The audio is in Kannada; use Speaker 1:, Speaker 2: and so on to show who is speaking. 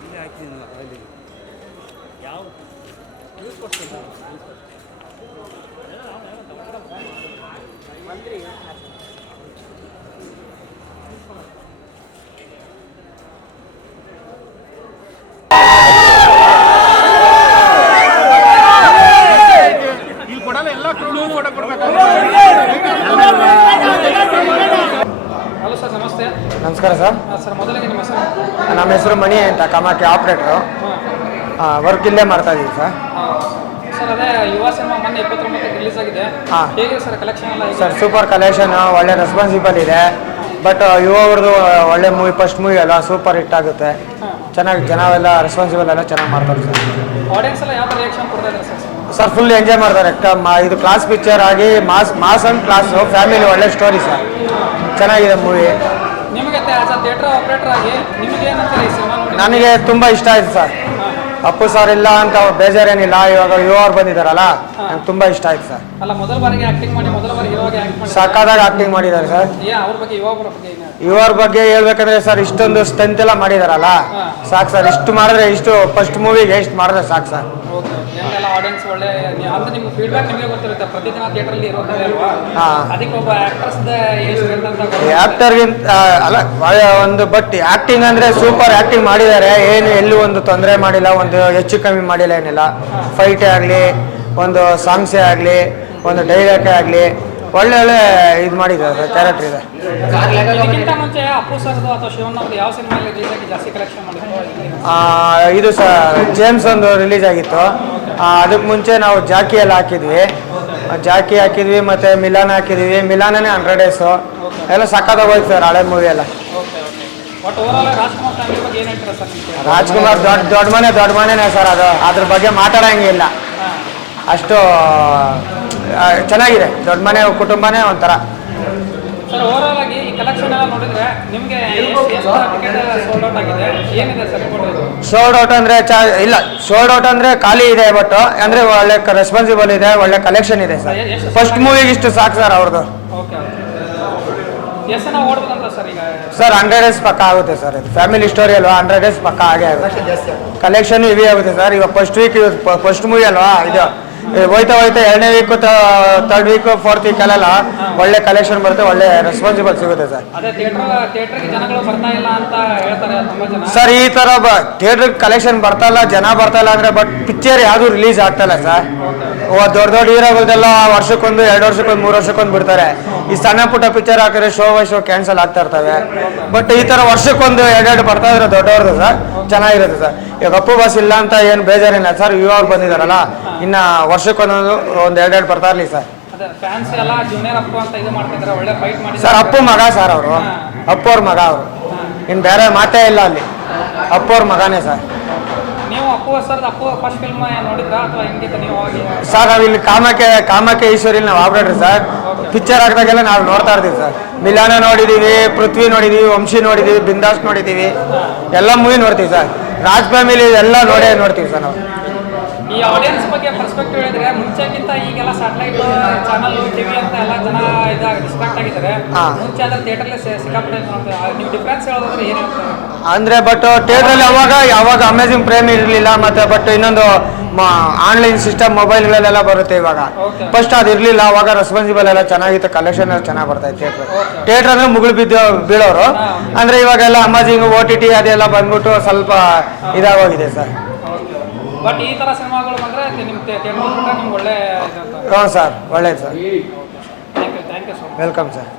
Speaker 1: ಇಲ್ಲೇ ಹಾಕಿದ್ದೀನಲ್ಲ ಅಲ್ಲಿ
Speaker 2: ಯಾವ ಯೂಸ್ ಕೊಡ್ತೀನಿ
Speaker 3: ಇಲ್ಲಿ ಕೊಡಲ್ಲ ಎಲ್ಲ ಕ್ರೌಡ್ ಫೋಟೋ ಕೊಡ್ಬೇಕು
Speaker 2: ಹಲೋ ಸರ್ ನಮಸ್ತೆ.
Speaker 4: ನಮಸ್ಕಾರ ಸರ್.
Speaker 2: ಸರ್ ಮೊದಲಿಗೆ ನಿಮ್ಮ ಹೆಸರು?
Speaker 4: ನಮ್ಮ ಹೆಸರು ಮಣಿ ಅಂತ ಕಾಮಾಕಿ ಆಪ್ರೇಟ್ರು ವರ್ಕ್ ಇಲ್ಲೇ ಮಾಡ್ತಾ ಇದ್ದೀವಿ ಸರ್.
Speaker 2: ಸರ್ ಅದೇ ಯುವ ಸಿನಿಮಾ ಮೊನ್ನೆ ಇಪ್ಪತ್ತೊಂಬತ್ತಕ್ಕೆ ರಿಲೀಸ್ ಆಗಿದೆ.
Speaker 4: ಹಾಂ.
Speaker 2: ಹೇಗೆ ಸರ್ ಕಲೆಕ್ಷನ್ ಎಲ್ಲ
Speaker 4: ಸರ್ ಸೂಪರ್ ಕಲೆಕ್ಷನ್ ಒಳ್ಳೆ ರೆಸ್ಪಾನ್ಸಿಬಲ್ ಇದೆ. ಬಟ್ ಯುವ ಅವ್ರದ್ದು ಒಳ್ಳೆ ಮೂವಿ ಫಸ್ಟ್ ಮೂವಿ ಅಲ್ಲ ಸೂಪರ್ ಹಿಟ್ ಆಗುತ್ತೆ. ಚೆನ್ನಾಗಿ ಜನ ಎಲ್ಲ ರೆಸ್ಪಾನ್ಸಿಬಲ್ ಎಲ್ಲ ಚೆನ್ನಾಗಿ ಮಾಡ್ತಾರೆ ಸರ್.
Speaker 2: ಆಡಿಯನ್ಸ್ ಎಲ್ಲ ಯಾವ ರಿಯಾಕ್ಷನ್ ಕೊಡ್ತಾ ಇದ್ದಾರೆ ಸರ್?
Speaker 4: ಸರ್ ಫುಲ್ ಎಂಜಾಯ್ ಮಾಡ್ತಾರೆ. ಇದು ಕ್ಲಾಸ್ ಪಿಕ್ಚರ್ ಆಗಿ mass mass and class family ಒಳ್ಳೆ ಸ್ಟೋರಿ ಸರ್. ಚೆನ್ನಾಗಿದೆ ಮೂವಿ.
Speaker 2: ನಿಮಗೆ ಆಸ್ ಅ ಥಿಯೇಟರ್ ಆಪರೇಟರ್ ಆಗಿ ನಿಮಗೆ ಏನಂತಾರೆ ಈ ಸಿನಿಮಾ ನೋಡಿ
Speaker 4: ನನಗೆ ತುಂಬ ಇಷ್ಟ ಆಯ್ತು ಸರ್. ಅಪ್ಪು ಸರ್ ಇಲ್ಲ ಅಂತ ಬೇಜಾರೇನಿಲ್ಲ ಇವಾಗ ಯುವ ಅವ್ರು ಬಂದಿದ್ದಾರಲ್ಲ ನಂಗೆ ತುಂಬ ಇಷ್ಟ ಆಯ್ತು ಸರ್.
Speaker 2: ಅಲ್ಲ ಮೊದಲ ಬಾರಿಗೆ ಆಕ್ಟಿಂಗ್ ಮಾಡಿ ಮೊದಲ ಬಾರಿಗೆ ಇವಾಗ ಆಕ್ಟ್ ಮಾಡಿ
Speaker 4: ಸಕ್ಕದಾಗ ಆಕ್ಟಿಂಗ್ ಮಾಡಿದ್ದಾರೆ ಸರ್.
Speaker 2: ಏ ಅವ್ರ ಬಗ್ಗೆ ಯುವಕರ ಬಗ್ಗೆ ಏನು
Speaker 4: ಇವ್ರ ಬಗ್ಗೆ ಹೇಳ್ಬೇಕಂದ್ರೆ ಸರ್ ಇಷ್ಟೊಂದು ಸ್ಟ್ರೆಂತ್ ಎಲ್ಲ ಮಾಡಿದಾರಲ್ಲ. ಸಾಕು ಸರ್ ಇಷ್ಟು ಮಾಡಿದ್ರೆ ಇಷ್ಟು ಫಸ್ಟ್ ಮೂವಿಗೆ ಇಷ್ಟು ಮಾಡಿದ್ರೆ ಸಾಕು ಸರ್.
Speaker 2: ಓಕೆ ಹೆಂಗೆಲ್ಲ ಆಡಿಯನ್ಸ್ ಒಳ್ಳೆ ಅಂದ್ರೆ ನಿಮ್ಗೆ ಫೀಡ್ಬ್ಯಾಕ್ ನಿಮಗೆ ಗೊತ್ತಿರುತ್ತೆ ಪ್ರತಿದಿನ ಥಿಯೇಟ್ರಲ್ಲಿ
Speaker 4: ಇರೋದಲ್ವಾ
Speaker 2: ಅದಕ್ಕೆ ಒಬ್ಬ ಆಕ್ಟರ್ಸ್ ಎಷ್ಟು ಅಂತ
Speaker 4: ಆ್ಯಕ್ಟರ್ಗಿಂತ ಅಲ್ಲ ಒಂದು ಬಟ್ ಆ್ಯಕ್ಟಿಂಗ್ ಅಂದರೆ ಸೂಪರ್ ಆ್ಯಕ್ಟಿಂಗ್ ಮಾಡಿದ್ದಾರೆ. ಏನು ಎಲ್ಲೂ ಒಂದು ತೊಂದರೆ ಮಾಡಿಲ್ಲ ಒಂದು ಹೆಚ್ಚು ಕಮ್ಮಿ ಮಾಡಿಲ್ಲ ಏನಿಲ್ಲ. ಫೈಟೇ ಆಗಲಿ ಒಂದು ಸಾಂಗ್ಸೇ ಆಗಲಿ ಒಂದು ಡೈಲಾಗೇ ಆಗಲಿ ಒಳ್ಳೆ ಒಳ್ಳೆ ಇದು ಮಾಡಿದ್ದಾರೆ ಕ್ಯಾರೆಕ್ಟರ್ ಇದೆ. ಇದು ಸಹ ಜೇಮ್ಸ್ ಒಂದು ರಿಲೀಸ್ ಆಗಿತ್ತು. ಅದಕ್ಕೆ ಮುಂಚೆ ನಾವು ಜಾಕಿ ಎಲ್ಲ ಹಾಕಿದ್ವಿ. ಜಾಕಿ ಹಾಕಿದ್ವಿ ಮತ್ತು ಮಿಲಾನ್ ಹಾಕಿದ್ವಿ. ಮಿಲಾನೇ ಹಂಡ್ರೆಡ್ ಡೇಸು ಎಲ್ಲ ಸಕ್ಕತ್ತಾಗೋಯ್ತು ಸರ್, ಹಳೆ ಮೂವಿ ಎಲ್ಲ.
Speaker 2: ರಾಜ್ಕುಮಾರ್
Speaker 4: ದೊಡ್ಡ ದೊಡ್ಡ ಮನೆ, ದೊಡ್ಡ ಮನೆನೇ ಸರ್ ಅದು. ಅದ್ರ ಬಗ್ಗೆ ಮಾತಾಡೋಂಗಿಲ್ಲ ಅಷ್ಟು ಚೆನ್ನಾಗಿದೆ. ದೊಡ್ಡ ಮನೆ, ಕುಟುಂಬನೇ ಒಂಥರ.
Speaker 2: ಸರ್ ಆಗಿ ಈ ಕಲೆಕ್ಷನ್ ಎಲ್ಲ ನೋಡಿದ್ರೆ ನಿಮಗೆ ಸೋಲ್ಡ್ ಔಟ್ ಆಗಿದೆ? ಏನಿದೆ ಸರ್ ರಿಪೋರ್ಟ್
Speaker 4: ಔಟ್ ಅಂದರೆ ಚಾ ಇಲ್ಲ ಸೋಲ್ಡ್ ಔಟ್ ಅಂದ್ರೆ ಖಾಲಿ ಇದೆ ಬಟ್ ಅಂದ್ರೆ ಒಳ್ಳೆ ರೆಸ್ಪಾನ್ಸಿಬಲ್ ಇದೆ ಒಳ್ಳೆ ಕಲೆಕ್ಷನ್ ಇದೆ ಸರ್ ಫಸ್ಟ್ ಮೂವಿಗೆ ಇಷ್ಟು ಸಾಕು ಸರ್ ಅವ್ರದ್ದು
Speaker 2: ಸರ್ ಈಗ?
Speaker 4: ಸರ್ ಹಂಡ್ರೆಡ್ ಡೇಸ್ ಪಕ್ಕ ಆಗುತ್ತೆ ಸರ್ ಇದು ಫ್ಯಾಮಿಲಿ ಸ್ಟೋರಿ ಅಲ್ವಾ? ಹಂಡ್ರೆಡ್ ಡೇಸ್ ಪಕ್ಕ ಆಗೇ ಆಗುತ್ತೆ. ಕಲೆಕ್ಷನ್ ಇವಿ ಆಗುತ್ತೆ. ಸರ್ ಇವಾಗ ಫಸ್ಟ್ ವೀಕ್ ಫಸ್ಟ್ ಮೂವಿ ಅಲ್ವಾ? ಇದು ಹೋಯ್ತಾ ಹೋಯ್ತಾ ಎರಡನೇ week third week fourth week ಅಲ್ಲೆಲ್ಲ ಒಳ್ಳೆ ಕಲೆಕ್ಷನ್ ಬರುತ್ತೆ ಒಳ್ಳೆ ರೆಸ್ಪಾನ್ಸಿಬಲ್ ಸಿಗುತ್ತೆ ಸರ್. ಸರ್ ಈ ಥರ ಥಿಯೇಟರ್ ಕಲೆಕ್ಷನ್ ಬರ್ತಾ ಇಲ್ಲ ಜನ ಬರ್ತಾ ಇಲ್ಲ ಅಂದರೆ ಬಟ್ ಪಿಕ್ಚರ್ ಯಾವುದು ರಿಲೀಸ್ ಆಗ್ತಾ ಇಲ್ಲ ಸರ್. ಓ ದೊಡ್ಡ ದೊಡ್ಡ ಹೀರೋಗಳದೆಲ್ಲ ವರ್ಷಕ್ಕೊಂದು ಎರಡು ವರ್ಷಕ್ಕೊಂದು ಮೂರು ವರ್ಷಕ್ಕೊಂದು ಬಿಡ್ತಾರೆ. ಈ ಸಣ್ಣ ಪುಟ್ಟ ಪಿಕ್ಚರ್ ಹಾಕಿದ್ರೆ ಶೋ ಬೈ ಶೋ ಕ್ಯಾನ್ಸಲ್ ಆಗ್ತಾ ಇರ್ತವೆ. ಬಟ್ ಈ ಥರ ವರ್ಷಕ್ಕೊಂದು ಎರಡೆರಡು ಬರ್ತಾ ಇದ್ರೆ ದೊಡ್ಡವ್ರದ್ದು ಸರ್. ಚೆನ್ನಾಗಿರುತ್ತೆ ಸರ್. ಈಗ ಅಪ್ಪು ಬಸ್ ಇಲ್ಲ ಅಂತ ಏನು ಬೇಜಾರಿಲ್ಲ ಸರ್ ಅವ್ರು ಬಂದಿದ್ದಾರಲ್ಲ ಇನ್ನು ವರ್ಷಕ್ಕೊಂದೊಂದು ಒಂದು ಎರಡೆರಡು ಬರ್ತಾ ಇರಲಿ ಸರ್. ಸರ್ ಅಪ್ಪು ಮಗ ಸರ್ ಅವರು. ಅಪ್ಪು ಅವ್ರ ಮಗ ಅವರು. ಇನ್ನು ಬೇರೆ ಮಾತೇ ಇಲ್ಲ ಅಲ್ಲಿ. ಅಪ್ಪು ಅವ್ರ ಮಗನೇ ಸರ್. ಸರ್ ನಾವು ಇಲ್ಲಿ ಕಾಮಕ್ಕೆ ಕಾಮಕ್ಕೆ ಈಶ್ವರಿಲಿ ನಾವು ಆಪ್ರೇಟರ್ ಸರ್. ಪಿಕ್ಚರ್ ಹಾಕಿದಾಗೆಲ್ಲ ನಾವು ನೋಡ್ತಾ ಇರ್ತೀವಿ ಸರ್. ಮಿಲಾನ ನೋಡಿದೀವಿ ಪೃಥ್ವಿ ನೋಡಿದೀವಿ ವಂಶಿ ನೋಡಿದೀವಿ ಬಿಂದಾಸ್ ನೋಡಿದೀವಿ. ಎಲ್ಲ ಮೂವಿ ನೋಡ್ತೀವಿ ಸರ್. ರಾಜ್ ಫ್ಯಾಮಿಲಿ ಎಲ್ಲ ನೋಡೇ ನೋಡ್ತೀವಿ ಸರ್ ನಾವು.
Speaker 2: ಈ ಆಡಿಯನ್ಸ್ ಬಗ್ಗೆ ಪರ್ಸ್ಪೆಕ್ಟಿವ್ ಹೇಳಿದ್ರೆ ಮುಂಚೆಗಿಂತ ಈಗೆಲ್ಲ ಸ್ಯಾಟಲೈಟ್ ಚಾನಲ್ ಟಿವಿ ಅಂತ ಎಲ್ಲ ಜನ ಇದಾಗ ಡಿಸ್ಟ್ರಾಕ್ಟ್ ಆಗಿದ್ದಾರೆ. ಮುಂಚೆ ಆದ್ರೆ ಥಿಯೇಟರ್ಲಿ ಸಿಕ್ಕಾಪಟ್ಟೆ ನೀವು ಡಿಫ್ರೆನ್ಸ್ ಹೇಳೋದಾದ್ರೆ ಏನು ಅಂದ್ರೆ
Speaker 4: ಅಂದರೆ ಬಟ್ ಥಿಯೇಟ್ರಲ್ಲಿ ಅವಾಗ ಯಾವಾಗ ಅಮೇಜಿಂಗ್ ಪ್ರೇಮ್ ಇರಲಿಲ್ಲ ಮತ್ತೆ ಬಟ್ ಇನ್ನೊಂದು ಆನ್ಲೈನ್ ಸಿಸ್ಟಮ್ ಮೊಬೈಲ್ಗಳಲ್ಲೆಲ್ಲ ಬರುತ್ತೆ ಇವಾಗ. ಫಸ್ಟ್ ಅದು ಇರಲಿಲ್ಲ ಅವಾಗ ರೆಸ್ಪಾನ್ಸಿಬಲ್ ಎಲ್ಲ ಚೆನ್ನಾಗಿತ್ತು ಕಲೆಕ್ಷನ್ ಎಲ್ಲ ಚೆನ್ನಾಗಿ ಬರ್ತಾ ಇತ್ತು ಥಿಯೇಟ್ರ್ ಥಿಯೇಟ್ರ್ ಅಂದರೆ ಮುಗುಳು ಬಿದ್ದು ಬೀಳೋರು. ಅಂದರೆ ಇವಾಗೆಲ್ಲ ಅಮಾಜಿಂಗ್ ಓ ಟಿ ಟಿ ಅದೆಲ್ಲ ಬಂದ್ಬಿಟ್ಟು ಸ್ವಲ್ಪ ಇದಾಗೋಗಿದೆ ಸರ್.
Speaker 2: ಬಟ್ ಈ ಥರ ಸಿನಿಮಾಗಳು ಬಂದರೆ ನಿಮ್ಮ ನಿಮ್ಗೆ ಒಳ್ಳೆ
Speaker 4: ಹ್ಞೂ ಸರ್. ಒಳ್ಳೇದು ಸರ್. Welcome sir